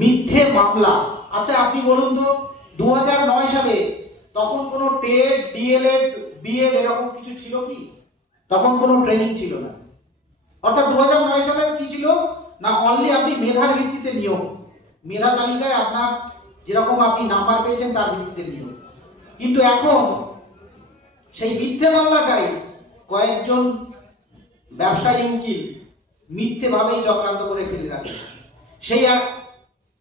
মিথ্যে মামলা। আচ্ছা আপনি বলুন তো দু হাজার নয় সালে তখন কোনো টেট, ডিএলএড বিএড এরকম কিছু ছিল কি? তখন কোনো ট্রেনিং ছিল না। অর্থাৎ দু সালের কি ছিল? না অনলি আপনি মেধার ভিত্তিতে নিয়োগ। মেধা তালিকায় আপনার যেরকম আপনি নাম্বার পেয়েছেন, তার ভিত্তিতে নিয়োগ। কিন্তু এখন সেই মিথ্যে মামলাটাই কয়েকজন ব্যবসায়ী উকিল মিথ্যেভাবেই চক্রান্ত করে ফেলে রাখে সেই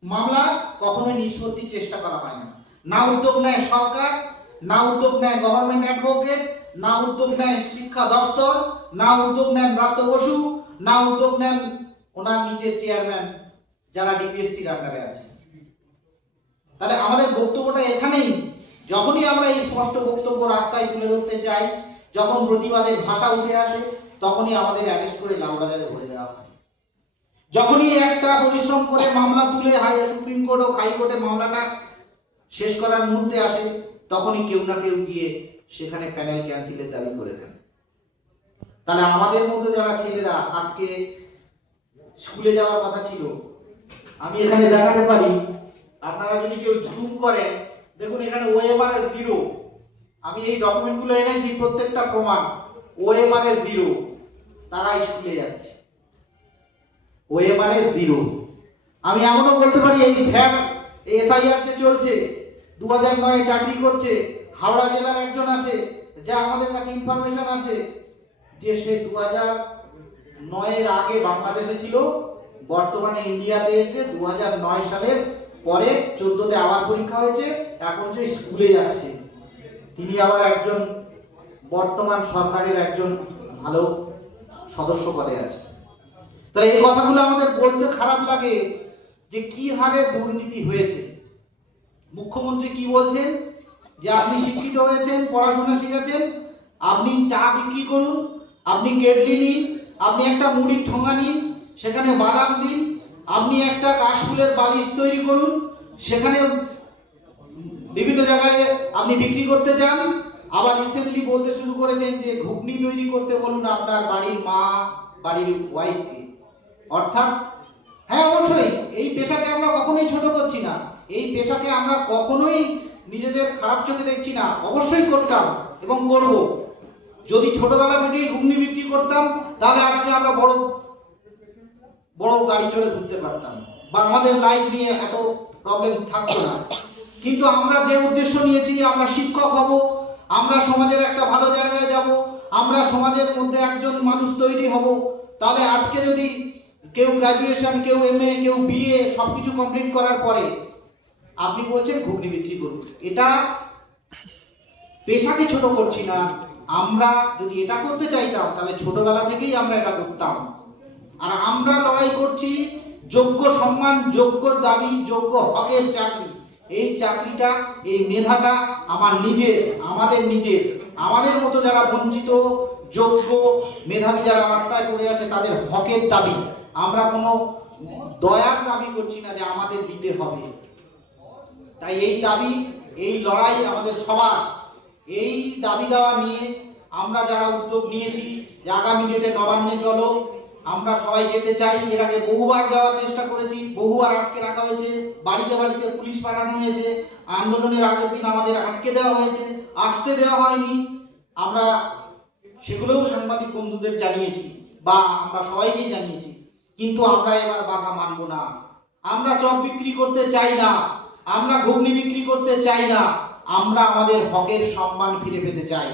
মামলা কখনোই নিষ্পত্তির চেষ্টা করা হয় না। না উদ্যোগ নেয় সরকার, না উদ্যোগ নেয় গভর্নমেন্ট অ্যাডভোকেট না উদ্যোগ নেয় শিক্ষা দপ্তর, না উদ্যোগ নেন ব্রাত্য বসু, না উদ্যোগ নেন ওনার নিচের চেয়ারম্যান যারা ডিপিএসসির আন্ডারে আছে। তাহলে আমাদের বক্তব্যটা এখানেই। যখনই আমরা এই স্পষ্ট বক্তব্য রাস্তায় তুলে ধরতে চাই, যখন প্রতিবাদের ভাষা উঠে আসে, তখনই আমাদের অ্যারেস্ট করে লালবাজারে ভরে দেওয়া হয়। যখনই একটা পরিশ্রম করে মামলা তুলে হাই সুপ্রিম কোর্ট ও হাইকোর্টে মামলাটা শেষ করার মুহূর্তে আসে, তখনই কেউ না কেউ গিয়ে সেখানে প্যানেল ক্যান্সেলের দাবি করে দেন তাহলে আমাদের মধ্যে যারা ছেলেরা আজকে স্কুলে যাওয়ার কথা ছিল, আমি এখানে দেখাতে পারি, আপনারা যদি কেউ জুম করেন, দেখুন এখানে ওএমআর এস জিরো আমি এই ডকুমেন্টগুলো এনেছি, প্রত্যেকটা প্রমাণ ওএমআর এস জিরো তারা স্কুলে যাচ্ছে। ওএমআর এস জিরো আমি এমনও বলতে পারি, এই স্যার এসআইআর যে চলছে দু হাজার নয়ে চাকরি করছে, হাওড়া জেলার একজন আছে, যা আমাদের কাছে ইনফরমেশন আছে, যে সে দু হাজার নয়ের আগে বাংলাদেশে ছিল, বর্তমানে ইন্ডিয়াতে এসে দু হাজার নয় সালের পরে চোদ্দতে আবার পরীক্ষা হয়েছে, এখন সে স্কুলে যাচ্ছে। তিনি আবার একজন বর্তমান সরকারের একজন ভালো সদস্য পদে আছে। তাহলে এই কথাগুলো আমাদের বলতে খারাপ লাগে যে কি হারে দুর্নীতি হয়েছে। মুখ্যমন্ত্রী কি বলছেন? যে আপনি শিক্ষিত হয়েছেন, পড়াশোনা শিখেছেন, আপনি চা বিক্রি করুন, আপনি কেটলি নিন, আপনি একটা মুড়ির ঠোঙা নিন, সেখানে বাদাম দিন, আপনি একটা কাশফুলের বালিশ তৈরি করুন, সেখানে বিভিন্ন জায়গায় আপনি বিক্রি করতে চান আবার রিসেন্টলি বলতে শুরু করেছেন যে ঘুগনি তৈরি করতে বলুন আপনার বাড়ির মা, বাড়ির ওয়াইফকে অর্থাৎ হ্যাঁ অবশ্যই, এই পেশাকে আমরা কখনোই ছোট করছি না। এই পেশাকে আমরা কখনোই নিজেদের খারাপ চোখে দেখছি না। অবশ্যই করতাম এবং করব। যদি ছোটবেলা থেকেই ঘুগনি বিক্রি করতাম, তাহলে আজকে আমরা বড় বড় গাড়ি চড়ে ঘুরতে পারতাম। বা আমাদের লাইফ নিয়ে এত প্রবলেম থাকতো না। কিন্তু আমরা যে উদ্দেশ্য নিয়েছি, আমরা শিক্ষক হব, আমরা সমাজের একটা ভালো জায়গায় যাব, আমরা সমাজের মধ্যে একজন মানুষ তৈরি হব, তাহলে আজকে যদি কেউ গ্রাজুয়েশন কেউ এম এ কেউ বিএ সব কিছু কমপ্লিট করার পরে আপনি বলছেন ঘুগনি বিক্রি করুন এটা পেশাকে ছোট করছি না। আমরা যদি এটা করতে চাইতাম, তাহলে ছোটবেলা থেকেই আমরা এটা করতাম। আর আমরা লড়াই করছি যোগ্য সম্মান, যোগ্য দাবি, যোগ্য হকের চাকরি। এই চাকরিটা, এই মেধাটা আমার নিজের, আমাদের নিজের। আমাদের মতো যারা বঞ্চিত, যোগ্য মেধাবী যারা রাস্তায় পড়ে আছে, তাদের হকের দাবি। আমরা কোনো দয়ার দাবি করছি না যে আমাদের দিতে হবে। তাই এই দাবি, এই লড়াই আমাদের সবার। এই দাবি দেওয়া নিয়ে আমরা যারা উদ্যোগ নিয়েছি যে আগামী ডেটে নবান্নে চলো, আমরা সবাই যেতে চাই। এর আগে বহুবার যাওয়ার চেষ্টা করেছি, বহুবার আটকে রাখা হয়েছে। বাড়িতে বাড়িতে পুলিশ পাঠানো হয়েছে। আন্দোলনের আগের দিন আমাদের আটকে দেওয়া হয়েছে। আসতে দেওয়া হয়নি। আমরা সেগুলোও সাংবাদিক বন্ধুদের জানিয়েছি বা আমরা সবাইকেই জানিয়েছি। কিন্তু আমরা এবার বাধা মানব না। আমরা চপ বিক্রি করতে চাই না, আমরা ঘুগনি বিক্রি করতে চাই না, আমরা আমাদের হকের সম্মান ফিরে পেতে চাই।